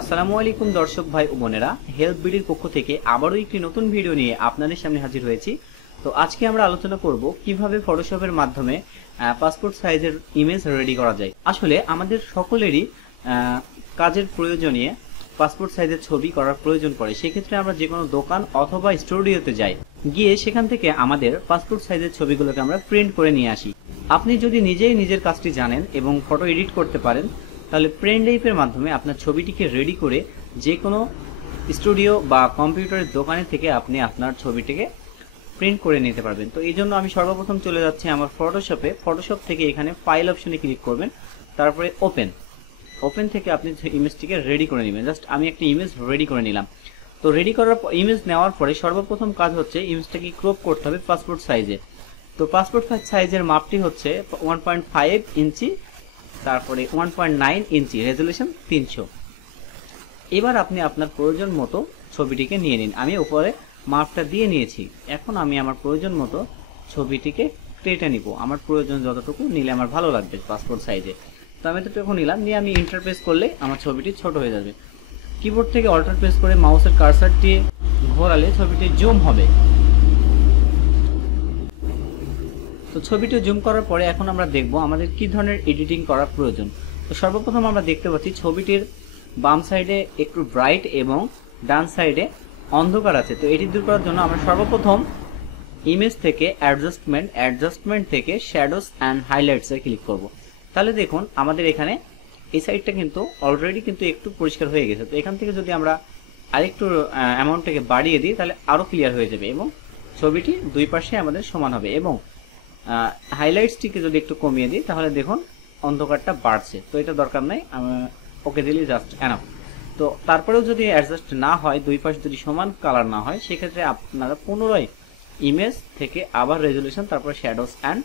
আসসালামু আলাইকুম দর্শক ভাই ও বোনেরা, হেল্প বিডির পক্ষ থেকে আবারও একটি নতুন ভিডিও নিয়ে আপনাদের সামনে হাজির হয়েছি। তো আজকে আমরা আলোচনা করব কিভাবে ফটোশপের মাধ্যমে পাসপোর্ট সাইজের ইমেজ রেডি করা যায়। আসলে আমাদের সকলেরই কাজের প্রয়োজনে পাসপোর্ট সাইজের ছবি করার প্রয়োজন পড়ে। সেক্ষেত্রে আমরা যে কোনো দোকান অথবা স্টুডিওতে যাই, গিয়ে সেখান থেকে আমাদের পাসপোর্ট সাইজের ছবিগুলোকে আমরা প্রিন্ট করে নিয়ে আসি। আপনি যদি নিজেই নিজের কাজটি জানেন এবং ফটো এডিট করতে পারেন, তাহলে পেন ড্রাইভের মাধ্যমে আপনার ছবিটিকে রেডি করে যে কোনো স্টুডিও বা কম্পিউটারের দোকানে থেকে আপনি আপনার ছবিটিকে প্রিন্ট করে নিতে পারবেন। তো এই জন্য আমি সর্বপ্রথম চলে যাচ্ছি আমার ফটোশপে। ফটোশপ থেকে এখানে ফাইল অপশনে ক্লিক করবেন, তারপরে ওপেন থেকে আপনি ইমেজটিকে রেডি করে নেবেন। জাস্ট আমি একটা ইমেজ রেডি করে নিলাম। তো রেডি করার ইমেজ নেওয়ার পরে সর্বপ্রথম কাজ হচ্ছে ইমেজটাকে ক্রপ করতে হবে পাসপোর্ট সাইজে। তো পাসপোর্ট সাইজের মাপটি হচ্ছে 1.5 ইঞ্চি, তারপরে 1.9 ইঞ্চি, রেজলিউশন 300। এবার আপনি আপনার প্রয়োজন মতো ছবিটিকে নিয়ে নিন। আমি উপরে মাপটা দিয়ে নিয়েছি। এখন আমি আমার প্রয়োজন মতো ছবিটিকে কেটে নিব। আমার প্রয়োজন যতটুকু নিলে আমার ভালো লাগবে পাসপোর্ট সাইজে। তো আমি এতটুকু নিলাম, নিয়ে আমি এন্টার প্রেস করলে আমার ছবিটি ছোট হয়ে যাবে। কিবোর্ড থেকে অল্টার প্রেস করে মাউসের কার্সারটি ঘোরালে ছবিটি জুম হবে। তো ছবিটি জুম করার পরে এখন আমরা দেখব আমাদের কি ধরনের এডিটিং করা প্রয়োজন। তো সর্বপ্রথম আমরা দেখতে পাচ্ছি ছবিটির বাম সাইডে একটু ব্রাইট এবং ডান সাইডে অন্ধকার আছে। তো এটি দূর করার জন্য আমরা সর্বপ্রথম ইমেজ থেকে অ্যাডজাস্টমেন্ট থেকে শ্যাডোস অ্যান্ড হাইলাইটসে ক্লিক করব। তাহলে দেখুন আমাদের এখানে এই সাইডটা কিন্তু অলরেডি কিন্তু একটু পরিষ্কার হয়ে গেছে। তো এখান থেকে যদি আমরা আরেকটু অ্যামাউন্টটাকে বাড়িয়ে দিই তাহলে আরও ক্লিয়ার হয়ে যাবে এবং ছবিটি দুই পাশে আমাদের সমান হবে। এবং হাইলাইটসটিকে যদি একটু কমিয়ে দিই তাহলে দেখুন অন্ধকারটা বাড়ছে। তো এটা দরকার নাই, ওকে দিলে জাস্ট এনাফ। তো তারপরেও যদি অ্যাডজাস্ট না হয়, দুই পাশ যদি সমান কালার না হয়, সেক্ষেত্রে আপনারা পুনরায় ইমেজ থেকে আবার রেজলিউশন, তারপর শ্যাডোস অ্যান্ড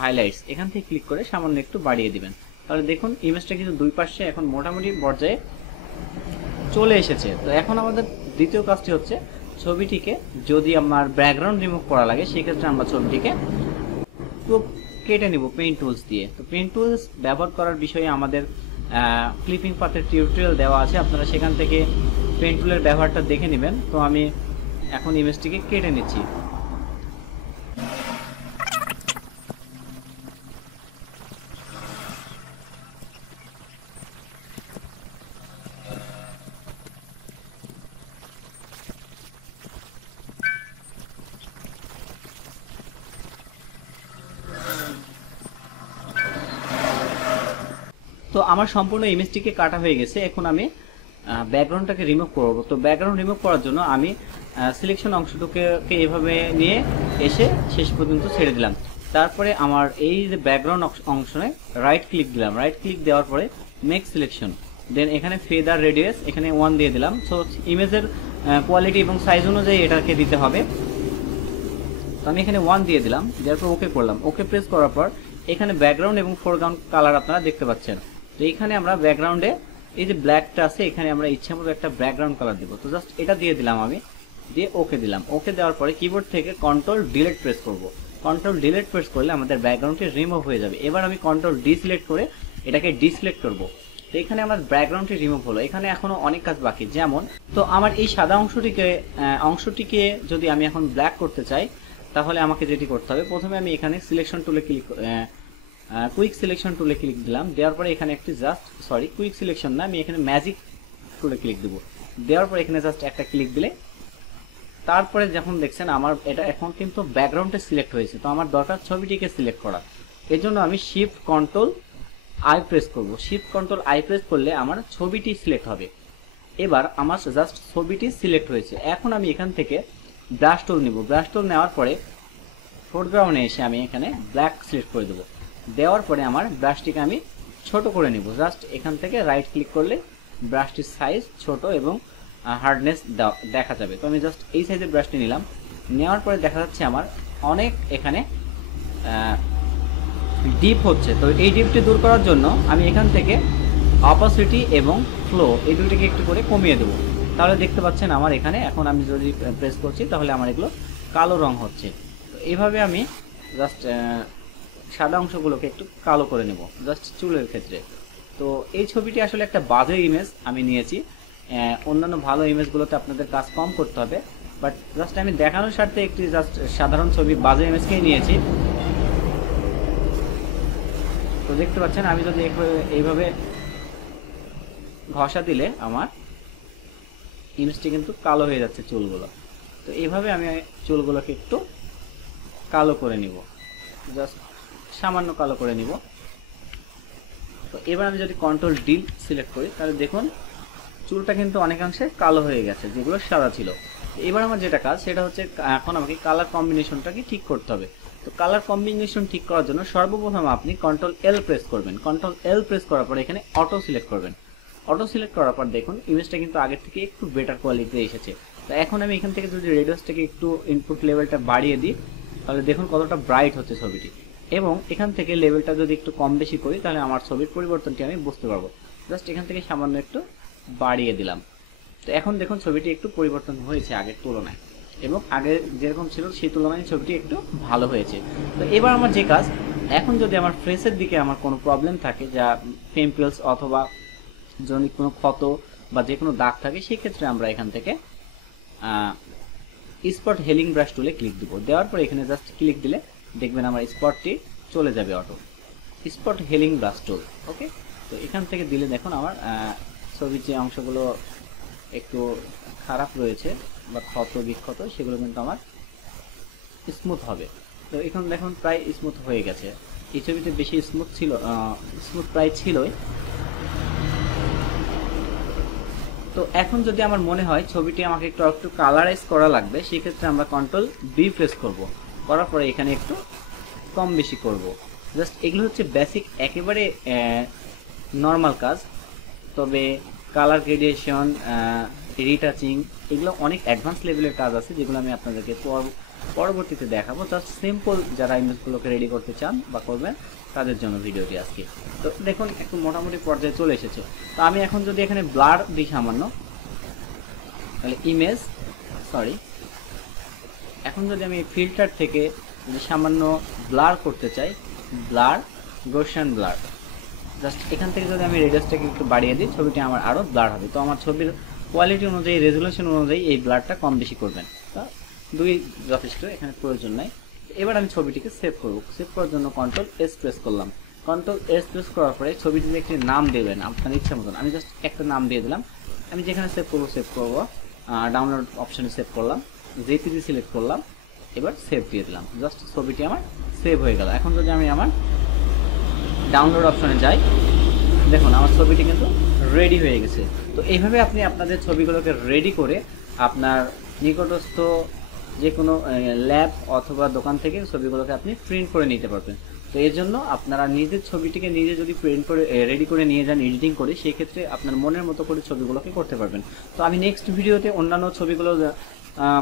হাইলাইটস এখান থেকে ক্লিক করে সামান্য একটু বাড়িয়ে দিবেন। তাহলে দেখুন ইমেজটা কিন্তু দুই পাশে এখন মোটামুটি পর্যায়ে চলে এসেছে। তো এখন আমাদের দ্বিতীয় কাজটি হচ্ছে ছবিটিকে যদি আমার ব্যাকগ্রাউন্ড রিমুভ করা লাগে, সেক্ষেত্রে আমরা ছবিটিকে কেটে নিব পেইন টুলস দিয়ে। তো পেইন টুলস ব্যবহার করার বিষয়ে আমাদের ক্লিপিং পাথের টিউটোরিয়াল দেওয়া আছে, আপনারা সেখান থেকে পেইন টুলের ব্যবহারটা দেখে নেবেন। তো আমি এখন ইমেজটিকে কেটে নিচ্ছি। তো আমার সম্পূর্ণ ইমেজটিকে কাটা হয়ে গেছে। এখন আমি ব্যাকগ্রাউন্ডটাকে রিমুভ করব। তো ব্যাকগ্রাউন্ড রিমুভ করার জন্য আমি সিলেকশন অংশটুকে এভাবে নিয়ে এসে শেষ পর্যন্ত ছেড়ে দিলাম। তারপরে আমার এই যে ব্যাকগ্রাউন্ড অংশে রাইট ক্লিক দিলাম। রাইট ক্লিক দেওয়ার পরে মেক সিলেকশন, দেন এখানে ফেদার রেডিয়াস এখানে 1 দিয়ে দিলাম। সো ইমেজের কোয়ালিটি এবং সাইজ অনুযায়ী এটাকে দিতে হবে। তো আমি এখানে 1 দিয়ে দিলাম, দেওয়ার পর ওকে করলাম। ওকে প্রেস করার পর এখানে ব্যাকগ্রাউন্ড এবং ফোরগ্রাউন্ড কালার আপনারা দেখতে পাচ্ছেন। তো এখানে আমরা ব্যাকগ্রাউন্ডে এই যে ব্ল্যাকটা আছে, এখানে আমরা ইচ্ছা মতো একটা ব্যাকগ্রাউন্ড কালার দিব। তো জাস্ট এটা দিয়ে দিলাম, আমি দিয়ে ওকে দিলাম। ওকে দেওয়ার পরে কিবোর্ড থেকে কন্ট্রোল ডিলিট প্রেস করব। কন্ট্রোল ডিলিট প্রেস করলে আমাদের ব্যাকগ্রাউন্ডটি রিমুভ হয়ে যাবে। এবার আমি কন্ট্রোল ডি সিলেক্ট করে এটাকে ডিসিলেক্ট করব। তো এখানে আমার ব্যাকগ্রাউন্ডটি রিমুভ হলো। এখানে এখনো অনেক কাজ বাকি, যেমন তো আমার এই সাদা অংশটিকে যদি আমি এখন ব্ল্যাক করতে চাই, তাহলে আমাকে যেটি করতে হবে, প্রথমে আমি এখানে সিলেকশন টুলে কুইক সিলেকশন টুলে ক্লিক দিলাম। দেওয়ার পরে এখানে একটি কুইক সিলেকশন না, আমি এখানে ম্যাজিক টুলে ক্লিক দেবো। দেওয়ার পরে এখানে জাস্ট একটা ক্লিক দিলে তারপরে যখন দেখছেন আমার এটা এখন কিন্তু ব্যাকগ্রাউন্ডে সিলেক্ট হয়েছে। তো আমার দরকার ছবিটিকে সিলেক্ট করা। এর জন্য আমি শিফট কন্ট্রোল আই প্রেস করব। শিফট কন্ট্রোল আই প্রেস করলে আমার ছবিটি সিলেক্ট হবে। এবার আমার জাস্ট ছবিটি সিলেক্ট হয়েছে। এখন আমি এখান থেকে ব্রাশ টুল নিব। ব্রাশ টুল নেওয়ার পরে ফোরগ্রাউন্ডে এসে আমি এখানে ব্ল্যাক সিলেক্ট করে দেবো। দেওয়ার পরে আমার ব্রাশটিকে আমি ছোট করে নিব। জাস্ট এখান থেকে রাইট ক্লিক করলে ব্রাশটির সাইজ ছোট এবং হার্ডনেস দেখা যাবে। তো আমি জাস্ট এই সাইজের ব্রাশটি নিলাম। নেওয়ার পরে দেখা যাচ্ছে আমার অনেক এখানে ডিপ হচ্ছে। তো এই ডিপটি দূর করার জন্য আমি এখান থেকে অপাসিটি এবং ফ্লো এই দুটিকে একটু করে কমিয়ে দেবো। তাহলে দেখতে পাচ্ছেন আমার এখানে এখন আমি যদি প্রেস করছি তাহলে আমার এগুলো কালো রং হচ্ছে। তো এইভাবে আমি জাস্ট সাদা অংশগুলোকে একটু কালো করে নেব জাস্ট চুলের ক্ষেত্রে। তো এই ছবিটি আসলে একটা বাজে ইমেজ আমি নিয়েছি। অন্যান্য ভালো ইমেজগুলোতে আপনাদের কাজ কম করতে হবে, বাট জাস্ট আমি দেখানোর স্বার্থে একটি জাস্ট সাধারণ ছবি বাজে ইমেজকেই নিয়েছি। তো দেখতে পাচ্ছেন আমি যদি এইভাবে ঘষা দিলে আমার ইমেজটি কিন্তু কালো হয়ে যাচ্ছে চুলগুলো। তো এইভাবে আমি চুলগুলোকে একটু কালো করে নিব, জাস্ট সামান্য কালো করে নিব। তো এবার আমি যদি কন্ট্রোল ডি সিলেক্ট করি তাহলে দেখুন চুলটা কিন্তু অনেকাংশে কালো হয়ে গেছে, যেগুলো সাদা ছিল। এবার আমার যেটা কাজ সেটা হচ্ছে এখন আমাকে কালার কম্বিনেশনটাকে ঠিক করতে হবে। তো কালার কম্বিনেশন ঠিক করার জন্য সর্বপ্রথম আপনি কন্ট্রোল এল প্রেস করবেন। কন্ট্রোল এল প্রেস করার পর এখানে অটো সিলেক্ট করবেন। অটো সিলেক্ট করার পর দেখুন ইমেজটা কিন্তু আগের থেকে একটু বেটার কোয়ালিটিতে এসেছে। তো এখন আমি এখান থেকে যদি রেডিয়াসটাকে একটু ইনপুট লেভেলটা বাড়িয়ে দিই তাহলে দেখুন কতটা ব্রাইট হচ্ছে ছবিটি। এবং এখান থেকে লেভেলটা যদি একটু কম বেশি করি তাহলে আমার ছবির পরিবর্তনটি আমি বুঝতে পারবো। জাস্ট এখান থেকে সামান্য একটু বাড়িয়ে দিলাম। তো এখন দেখুন ছবিটি একটু পরিবর্তন হয়েছে আগের তুলনায়, এবং আগে যেরকম ছিল সেই তুলনায় ছবিটি একটু ভালো হয়েছে। তো এবার আমার যে কাজ, এখন যদি আমার ফেসের দিকে আমার কোনো প্রবলেম থাকে, যা পিম্পলস অথবা যদি কোনো ক্ষত বা যে কোনো দাগ থাকে, সেক্ষেত্রে আমরা এখান থেকে স্পট হেলিং ব্রাশ টুলে ক্লিক দিব। দেওয়ার পর এখানে জাস্ট ক্লিক দিলে দেখবেন আমার স্পটটি চলে যাবে auto. Spot healing brush tool, okay. তো এখান থেকে দিলে দেখুন আমার ছবির যে অংশগুলো একটু খারাপ রয়েছে বা ক্ষত বিক্ষত, সেগুলো কিন্তু আমার স্মুথ হবে। তো এখন দেখুন প্রায় স্মুথ হয়ে গেছে। এই ছবিতে বেশি স্মুথ ছিল, স্মুথ প্রায় ছিলই। তো এখন যদি আমার মনে হয় ছবিটি আমাকে একটু কালারাইজ করা লাগবে, সেক্ষেত্রে আমরা কন্ট্রোল বি প্রেস করব। করার পরে এখানে একটু কম বেশি করব। জাস্ট এগুলো হচ্ছে বেসিক একেবারে নর্মাল কাজ। তবে কালার গ্রেডিয়েশন, রিটাচিং, এগুলো অনেক অ্যাডভান্স লেভেলের কাজ আছে, যেগুলো আমি আপনাদেরকে পরবর্তীতে দেখাবো। জাস্ট সিম্পল যারা ইমেজগুলোকে রেডি করতে চান বা করবেন তাদের জন্য ভিডিওটি আজকে। তো দেখুন একটু মোটামুটি পর্যায়ে চলে এসেছে। তো আমি এখন যদি এখানে ব্লার দিই সামান্য, তাহলে এখন যদি আমি ফিল্টার থেকে সামান্য ব্লার করতে চাই, ব্লার, গোশন ব্লার, জাস্ট এখান থেকে যদি আমি রেডিয়াসটাকে একটু বাড়িয়ে দিই ছবিটি আমার আরও ব্লার হবে। তো আমার ছবির কোয়ালিটি অনুযায়ী, রেজুলেশন অনুযায়ী এই ব্লারটা কম বেশি করবেন। তো দুই যথেষ্ট, এখানে প্রয়োজন নাই। এবার আমি ছবিটিকে সেভ করব। সেভ করার জন্য কন্ট্রোল এস প্রেস করলাম। কন্ট্রোল এস প্রেস করার পরে ছবিটিতে একটি নাম দেবেন আপনার ইচ্ছা মতন। আমি জাস্ট একটা নাম দিয়ে দিলাম। আমি যেখানে সেভ করবো ডাউনলোড অপশানে সেভ করলাম, জেপিজি সিলেক্ট করলাম, এবার সেভ দিয়ে দিলাম। জাস্ট ছবিটি আমার সেভ হয়ে গেল। এখন যদি আমি আমার ডাউনলোড অপশনে যাই, দেখুন আমার ছবিটি কিন্তু রেডি হয়ে গেছে। তো এইভাবে আপনি আপনাদের ছবিগুলোকে রেডি করে আপনার নিকটস্থ যে কোনো ল্যাব অথবা দোকান থেকে ছবিগুলোকে আপনি প্রিন্ট করে নিতে পারবেন। তো এর জন্য আপনারা নিজের ছবিটিকে নিজে যদি প্রিন্ট করে রেডি করে নিয়ে যান এডিটিং করে, সেই ক্ষেত্রে আপনার মনের মতো করে ছবিগুলোকে করতে পারবেন। তো আমি নেক্সট ভিডিওতে অন্যান্য ছবিগুলো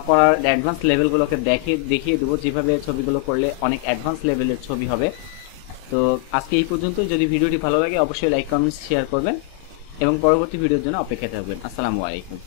করার অ্যাডভান্স লেভেলগুলোকে দেখিয়ে দেবো, যেভাবে ছবিগুলো করলে অনেক অ্যাডভান্স লেভেলের ছবি হবে। তো আজকে এই পর্যন্ত। যদি ভিডিওটি ভালো লাগে অবশ্যই লাইক, কমেন্টস, শেয়ার করবেন এবং পরবর্তী ভিডিওর জন্য অপেক্ষায় থাকবেন। আসসালামু আলাইকুম।